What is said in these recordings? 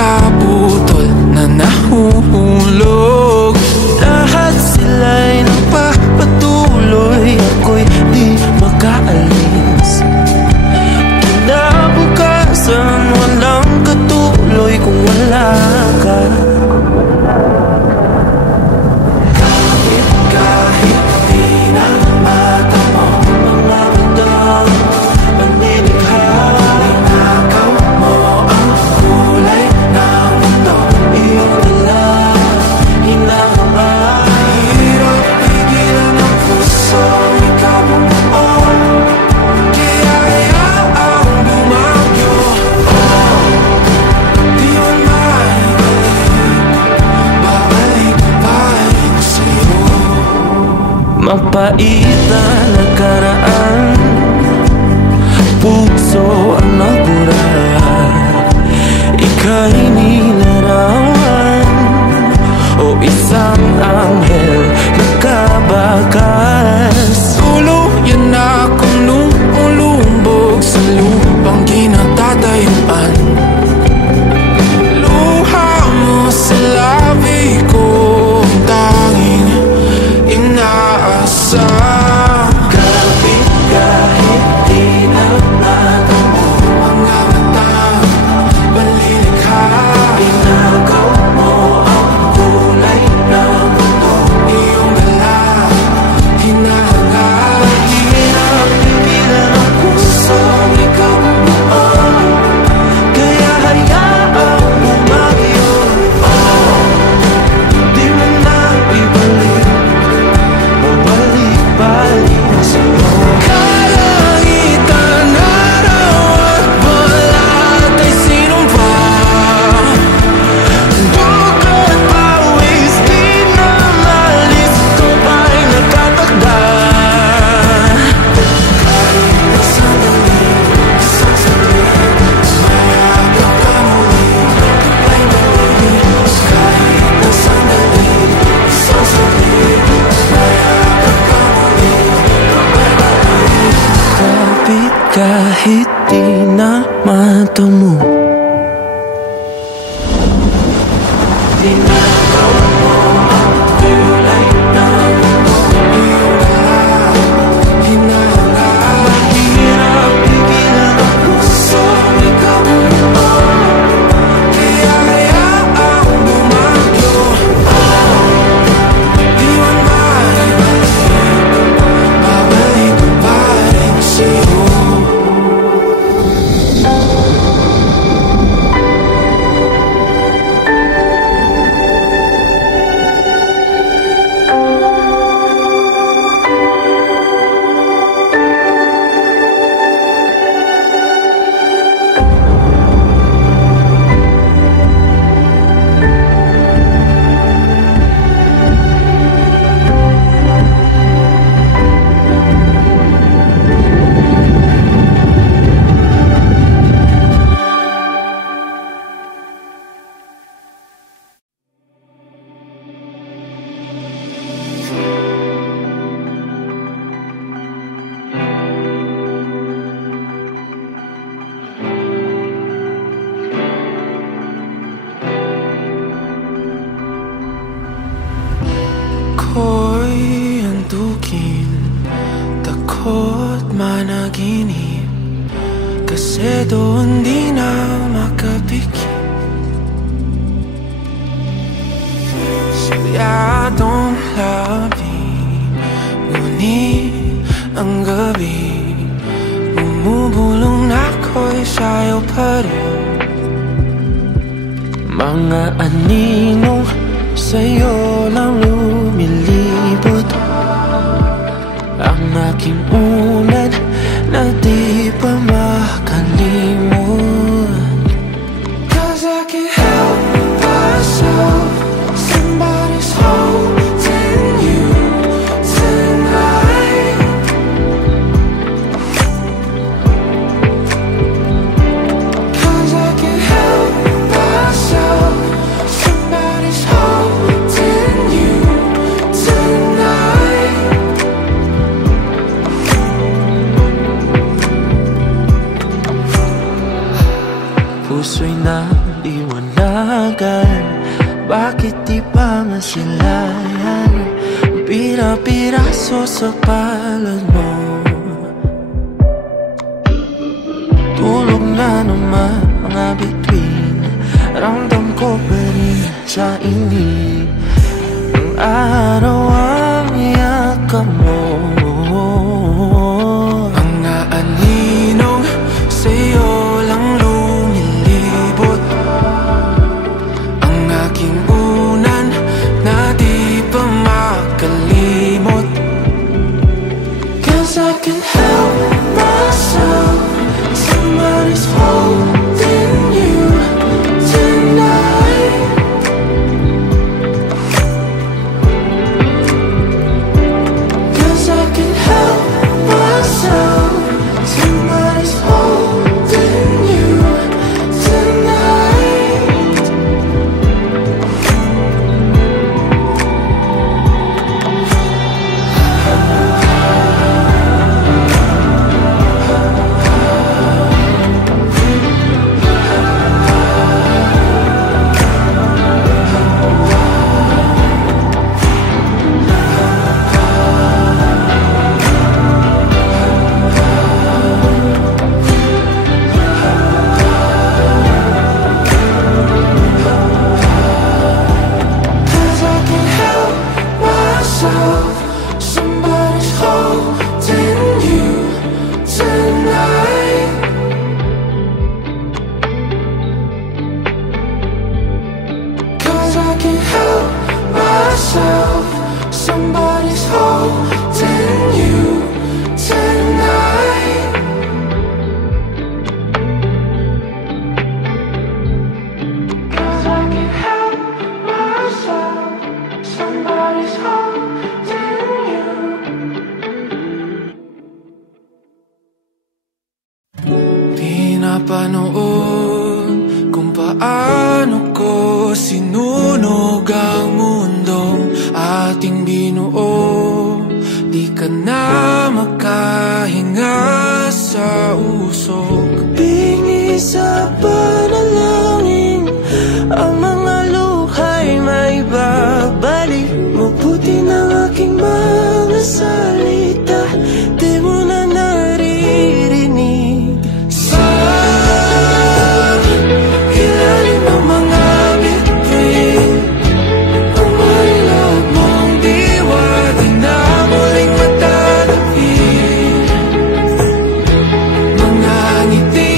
pagkaputol na nahuhulog. Lahat sila'y nagpapatuloy, ako'y di makaalis. Kinabukasan walang katuloy kung wala ka. Kahit di na mata mo mga bandang panilikha, inakaw mo ang kulay ng mundo, iyong dala, hinahanga. Hirap pigilan ang puso, ikaw bumuo, kaya hayaang bumagyo. Di man maibalik, babalik pa rin sa'yo. Mapait na nakaraan, puso ang nagbura, ika'y nilarawan, o isang anghel nagkabakas. Tuluyan akong lumulumbog sa lupang kinatatayuan. Luha mo sa labi ko, ang tanging inaasam. Kapit kahit di na mata mo mga matang panilikha, inagaw mo ang kulay ng mundo, iyong dala, hinahanga. Hirap pigilan ang puso, ikaw bumuo, kaya hayaang bumagyo. Di man maibalik, babalik-balik sa'yo. Kalangitan, araw at balat ay sinumpa, dugo't pawis di na malis, ito ba'y nagtatakda? Kahit na sandali, isang saglit, mayabang ka muli, kapay dali. Kahit na sandali, isang saglit, mayabang ka muli, kapay dali. Kapit kahit di na mata mo, inagaw mo ang kulay ng mundo, iyong dala, hinahanga. Hirap pigilan ang puso, ikaw bumuo, kaya hayaang bumagyo. Di man maibalik, babalik pa rin sa'yo. Ako'y antukin, takot managinip, kasi doon di na makapikit. Silyadong labi, ngunit ang gabi, bumubulong na ako'y sayo pa rin. Mga anino sa'yo lang lumilibot, ang aking unad na di pa makalimot. 'Cause I can't help myself, somebody's holding you tonight. 'Cause I can't help myself, somebody's holding you tonight. Puso'y ako'y naliwanagan. Bakit di pa masilayan? Pira-piraso sa palad mo. Tulog na naman mga bituin. Ramdam ko pa rin sa inip ng araw ang yakap mo. Ang naaninong sa'yo lang lumilibot, ang aking unan na di pa makalimot. 'Cause I can't help myself, somebody's holding you tonight. 'Cause I can't help myself, somebody's holding you tonight. Cause I can't help myself, somebody's holding you tonight. Cause I can't help myself, somebody's holding you tonight. Cause I can't help myself, somebody's holding you. Pinapanood kung paano ko sinunog ang mundong ating binuo. Di ka na makahinga sa usok. Bingi sa panalangin, ang mga luha'y may babalik. Mabuti ng aking mga salita, di mo na naririnig. Sa ilalim ng mga bituin, umailog mong diwa, di na muling matatapin. Mga ngiti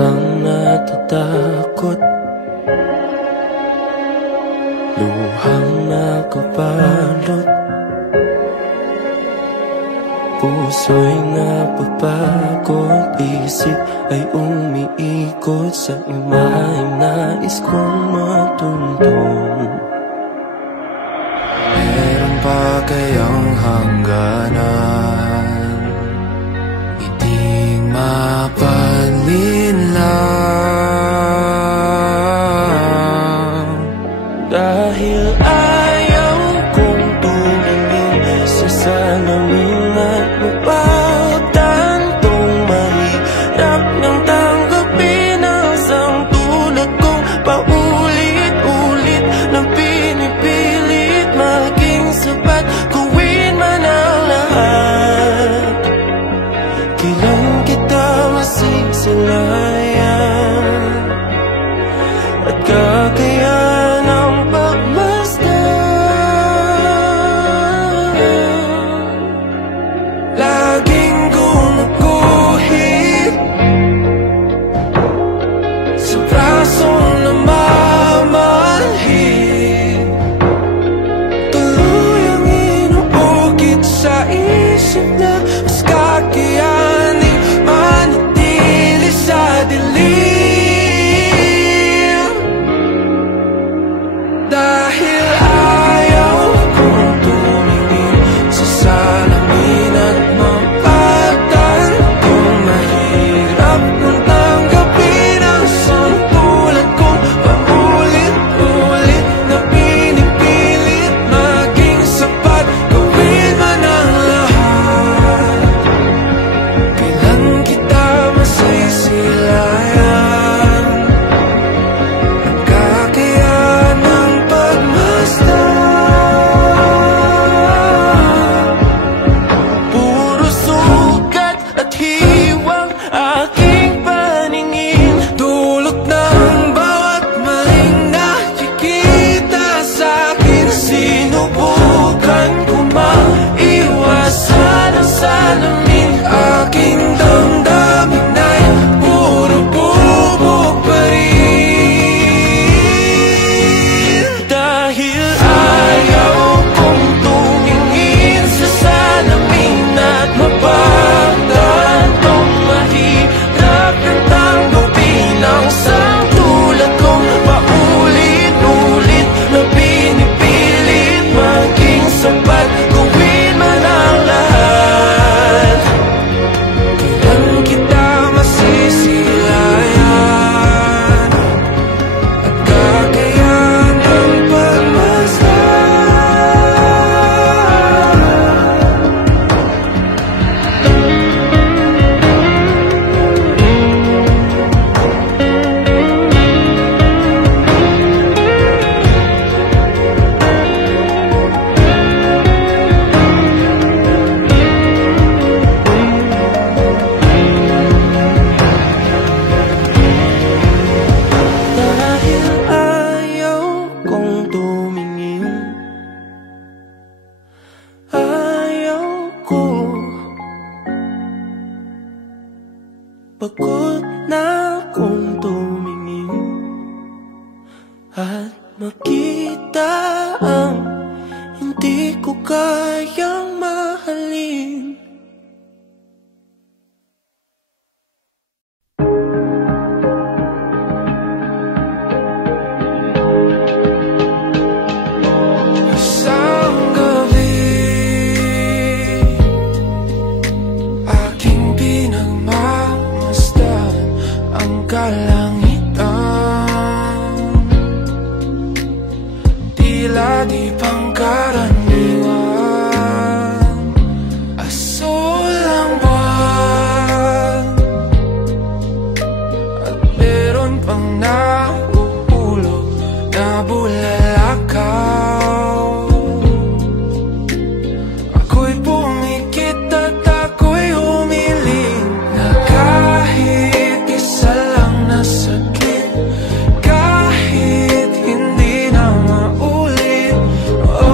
Lubhang natatakot, luhang nakabalot, puso'y napapagod, isip ay umiikot sa imaheng nais kong matuntun. Meron pa kayang hangganan, iting mapalinlang, dahil ayaw kong tumingin sa salamin at mapagtantong mahirap nang tanggapin ang isang tulad kong paulit-ulit na pinipilit maging sapat, gawin man ang lahat. Kailan kita masisilayan at kakayanan ang pagmasdan? Laging gumuguhit sa brasong namamanhid, tuluyang inuukit sa isip na mas kakayanin manatili sa dilim. Dahil ayaw kong tumingin sa salamin at mapagtantong mahirap nang tanggapin ang isang tulad kong paulit-ulit na pinipilit maging sapat, gawin man ang lahat. Kailan kita masisilayan at kakayanan ang pagmasdan? Puro sugat at hiwang aking paningin, dulot ng bawat maling nakikita sa'kin. Sinubukan ko maiwasan ang salamin, aking damdamin ay puro bubog pa rin. Dahil ayaw kong tumingin sa salamin at mapagtantong mahirap nang tanggapin ang isang tulad kong paulit-ulit na pinipilit maging sapat, gawin man ang lahat. Kailan kita masisilayan at kakayanan ang dahil ayaw kong tumingin, ayaw ko. Pagod na akong tumingin at makita ang hindi ko kayang mahalin. Isang gabi, aking pinagmamasdan ang kalangitan, tila di pangkaraniwan, asul ang buwan at meron pang nauulog na bulalakaw. Ako'y pumikit at ako'y humiling na kahit isa lang na sakit, kahit hindi na maulit, oh,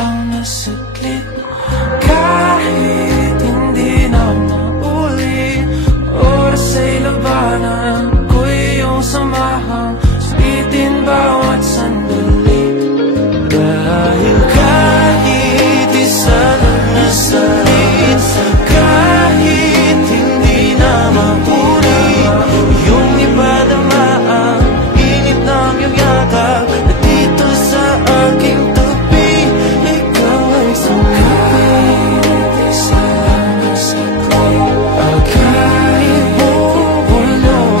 lang na saglit. Kahit hindi na maulit, oras ay labanan ko iyong samahan, sulitin bawat sandali. Dahil kahit isa lang na saglit, kahit hindi na maulit, iyong ipadama ang init ng iyong yatak. Na dito sa aking tabi, ikaw ay sumipit. Isa lang na saglit, kahit bubulong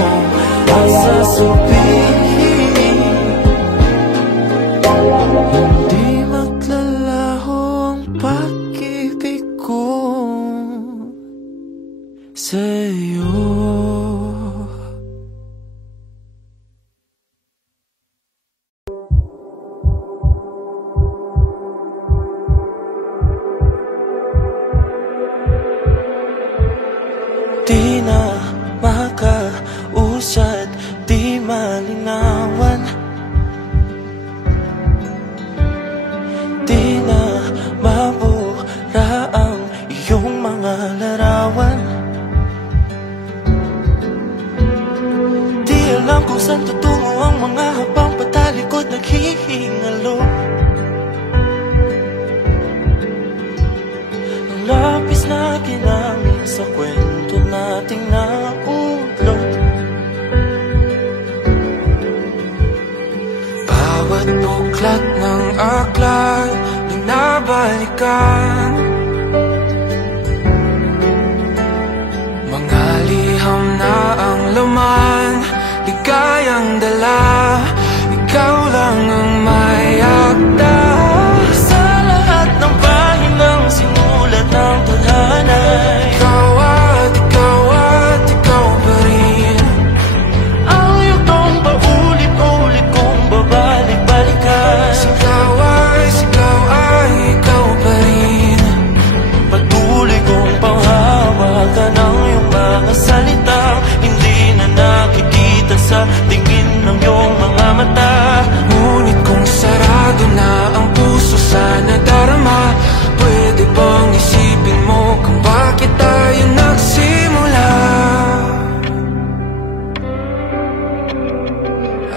at sasabihin, hindi maglalaho ang pag-ibig ko sa'yo. Di na makausad, di malinawan, di na mabura ang iyong mga larawan. Di alam kung saan tutungo ang mga habang patalikod naghihingalo. Ang lapis na ginamit sa kwento nating naulot. Bawat buklat ng aklat binabalikan, mga liham na ang laman, ligayang dala, ikaw lang ang may akda. Sa lahat ng pahinang sinulat ng tadhana, ikaw at ikaw pa rin. Ang yugtong paulit-ulit kong babalik-balikan. Sigaw ay ikaw pa rin. Patuloy kong panghawakan ang iyong mga salitang hindi na nakikita sa tingin ng iyong mga mata. Ngunit kung sarado na ang puso sa nadarama, pwede bang isipin mo kung bakit tayo nagsimula?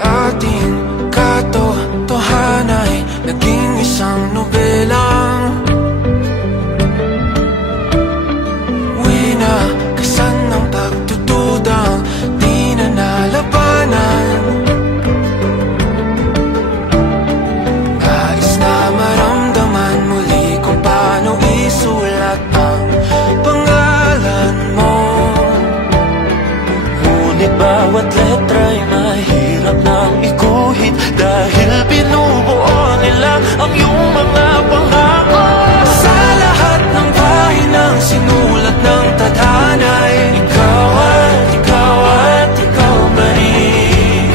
Ating katotohanan ay naging isang nobelang winakasan ng pagtutudang di na nalabanan. Nais na maramdaman muli kung paano isulat ang pangalan mo. Ngunit bawat letra'y mahirap nang iguhit, dahil binubuo nila ang iyong mga pangako. Sa lahat ng pahinang sinulat ng tadhana, ikaw pa rin.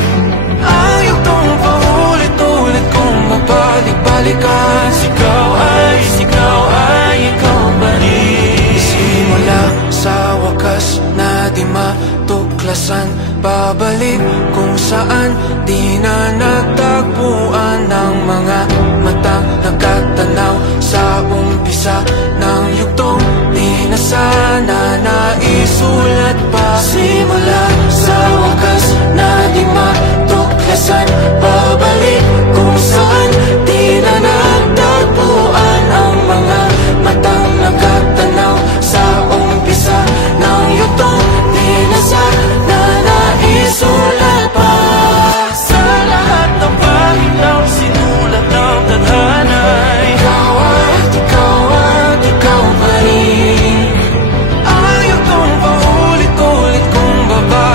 Ang yugtong paulit-ulit kong mabalik-balikan. Sigaw ay ikaw pa rin. Simula sa wakas na di matuklasan, babalik kung saan di na natagpuan ng mga matang nakatanaw sa umpisa ng yugtong di na sana naisulat pa. Simula sa wakas na di matuklasan, babalik kung saan di na natagpuan ang mga matang nakatanaw sa umpisa ng yugtong di na sana naisulat pa. Sa lahat ng pahinang sinulat ng tadhana, ikaw at ikaw pa rin. Ang yugtong paulit-ulit kong baba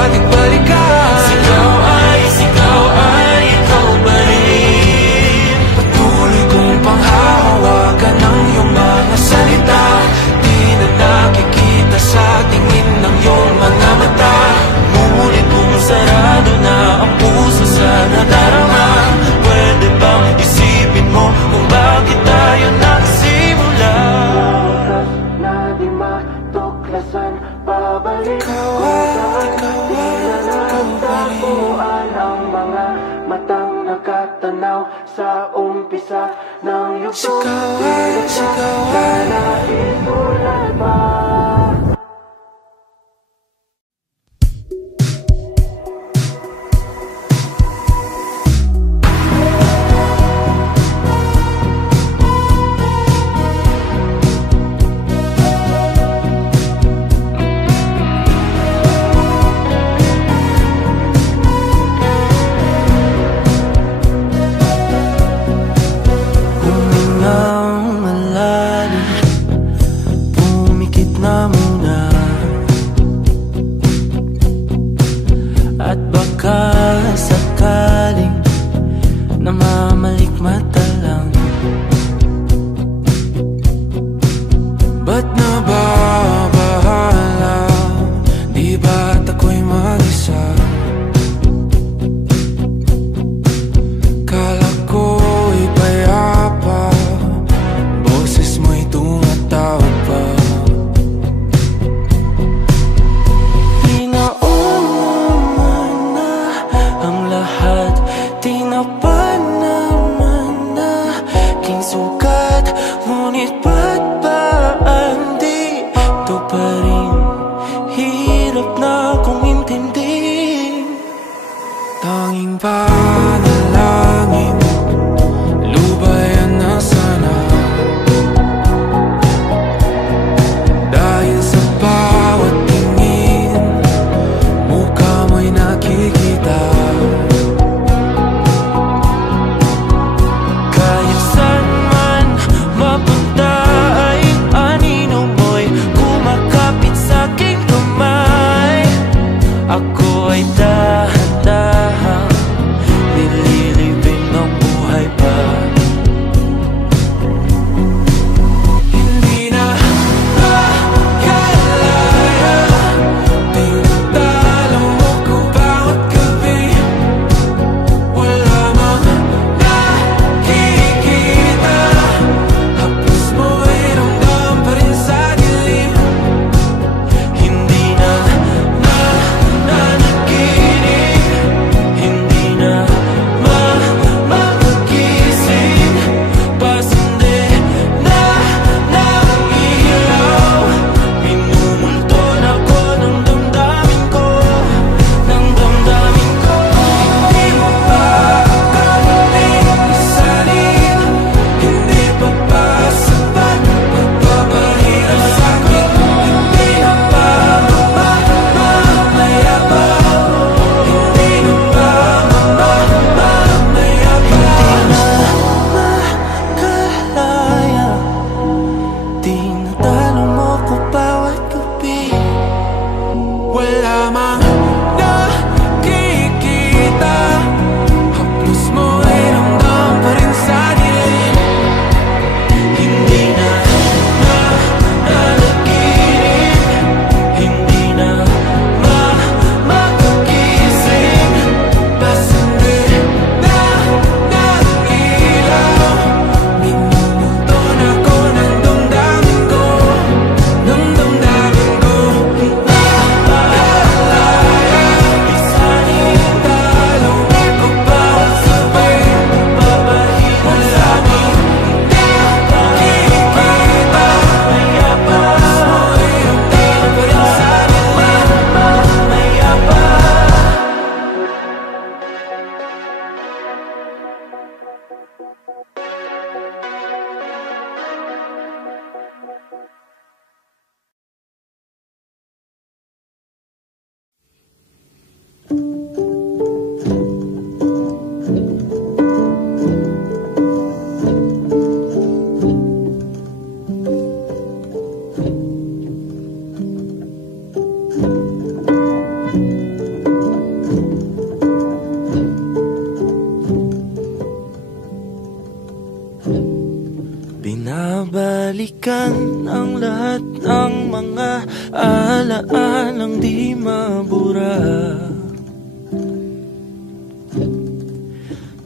Binabalikan ang lahat ng mga alaalang di mabura.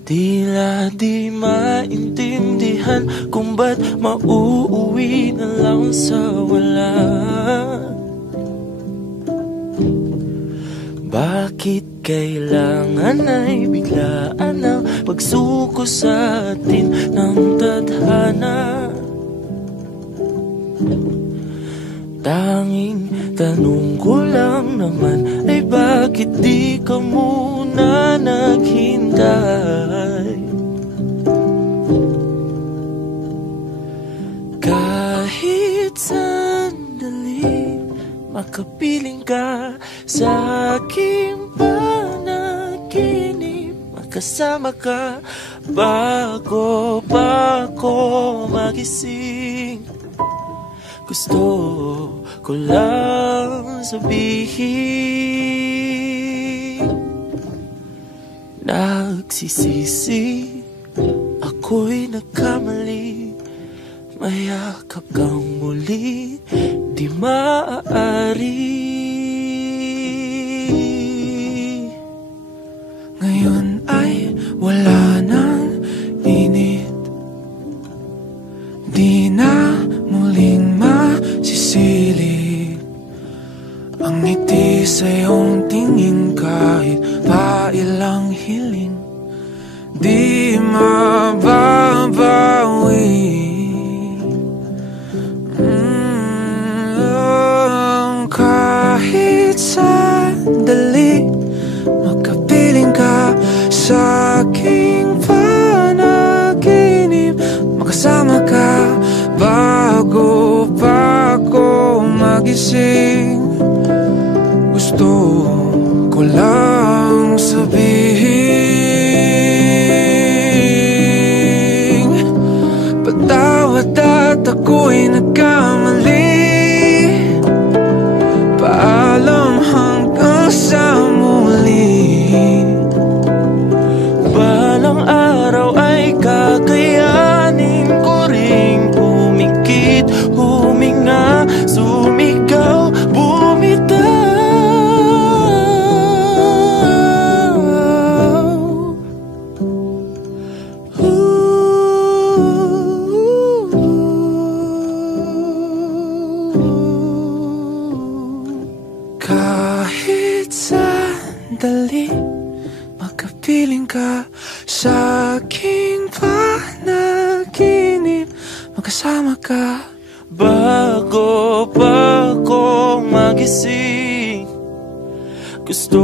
Tila di maintindihan kung ba't mauuwi na lang sa wala. Bakit kailangan ay biglaan ang pagsuko sa atin ng tadhana? Tanging tanong ko lang naman ay bakit di ka muna naghintay? Kahit sandali makapiling ka sa aking panaginip, makasama ka bago pa ako magising. Gusto ko lang sabihin, nagsisisi, ako'y nagkamali. Mayakap kang muli, di maaari. Ngayon ay wala nang init, di na muling masisilip ang ngiti sa iyong tingin. Kahit pa ilang hiling, di mababawi. Kahit sandali makapiling ka sa aking panaginip, makasama ka bago pa ako magising. Gusto ko lang sabihin, patawad at ako'y nagkamali. Paalam hanggang sa muli. Balang araw ay kakayanin ko ring pumikit, huminga, sumigaw, bumitaw. Kahit sandali makapiling ka sa aking panaginip, magkasama ka bago pa ako magising. Gusto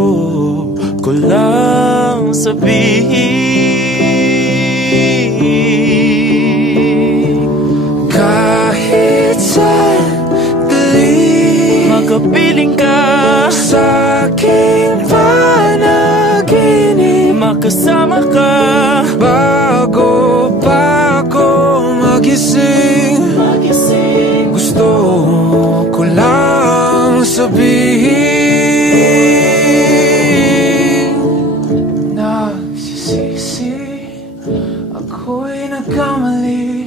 ko lang sabihin, kahit sandali makapiling ka sa aking panaginip, makasama ka bago pa ako magising. Gusto ko lang sabihin, nagsisisi, ako'y nagkamali.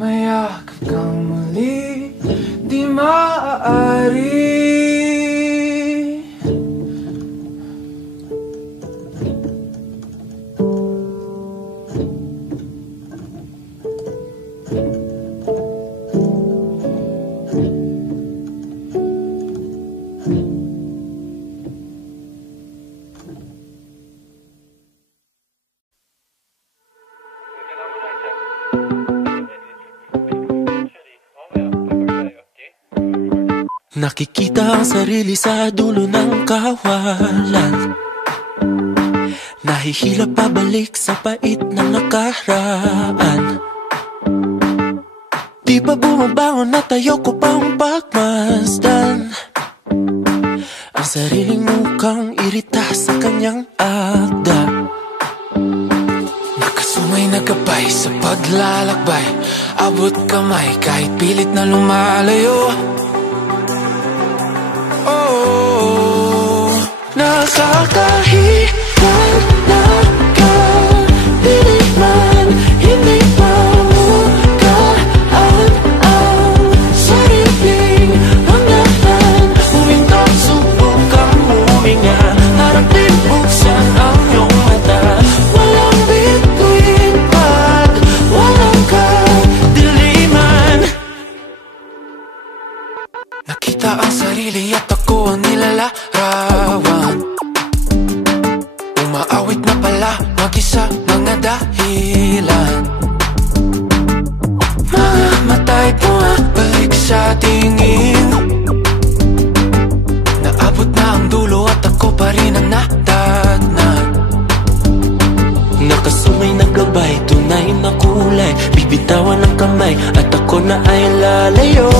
Mayakap kang muli, di maaari. Nakikita ang sarili sa dulo ng kawalan, nahihila pabalik sa pait ng nakaraan. Di ba bumabangon at ayoko pang pagmasdan ang sariling mukhang irita sa kanyang akda. Nakasumay na gabay sa paglalakbay, abot kamay kahit pilit na lumalayo. Nakakahilan na ka, pilit man, hindi mamukaan ang sariling hangganan. Huminto, subukang huminga, harapin, buksan ang iyong mata. Walang bituin pag walang kadiliman. Nakita ang sarili at ako ang nilalarawan. Umaawit na pala mag-isa, mga dahilan. Mga matay bumabalik bibitawan ng kamay at ako na ay lalayo.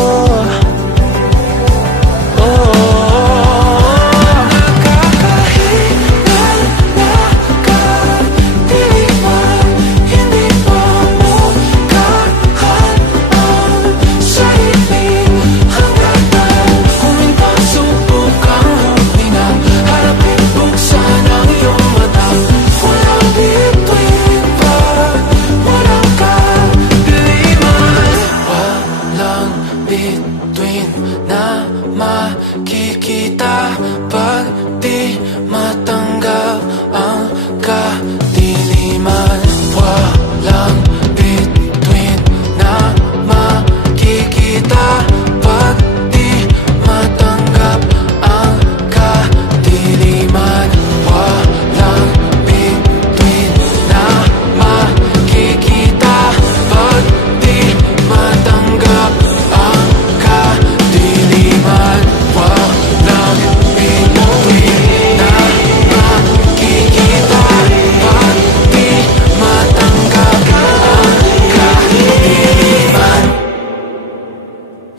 Makikita pag di matanggap ang kadiliman. Walang bituin na makikita pag di matanggap ang kadiliman. Walang bituin na makikita pag di matanggap ang kadiliman. Walang bituin na makikita pag di matanggap ang kadiliman.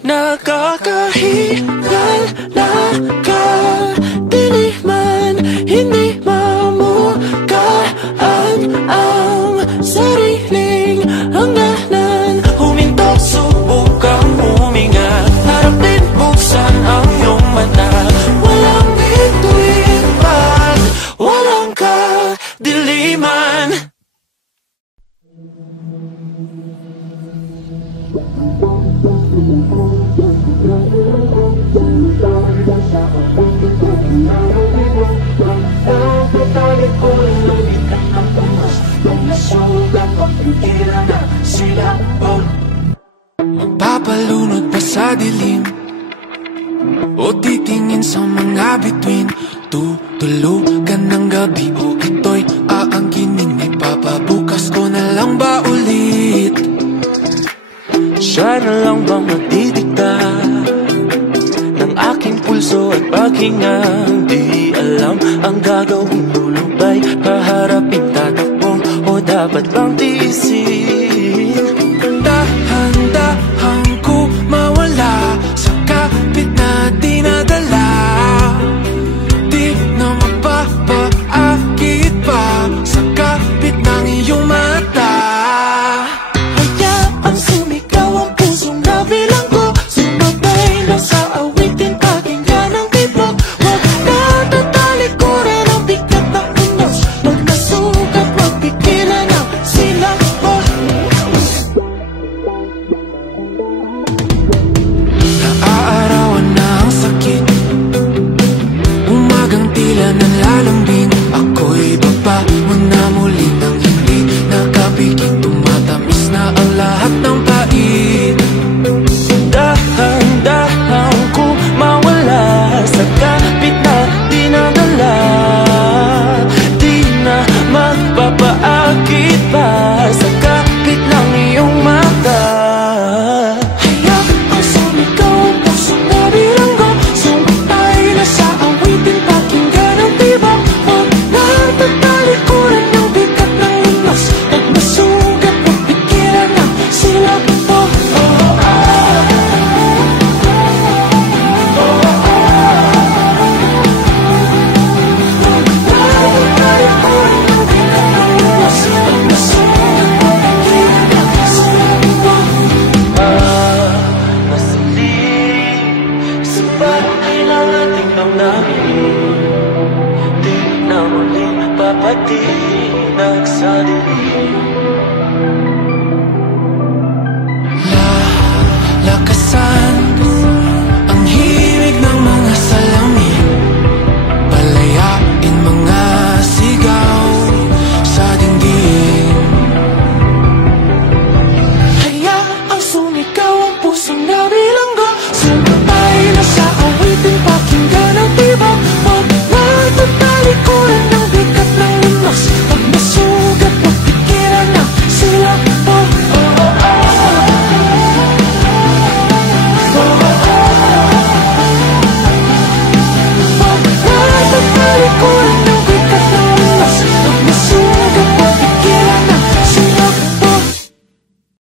Nakakahingal na kadiliman, hindi mamukaan ang sariling hangganan. Huminto, subukang huminga, harap din, buksan ang iyong mata. Walang bituin pag walang kadiliman. Magpapalunod pa sa dilim o titingin sa mga bituin. Tutulugan ng gabi o ito'y aangkinin. Ipapabukas ko na lang ba ulit? Siya na lang bang magdidikta ng aking pulso at paghinga? Di alam ang gagawin, tulong ba'y kaharapin, tatakbo o dapat bang tiisin?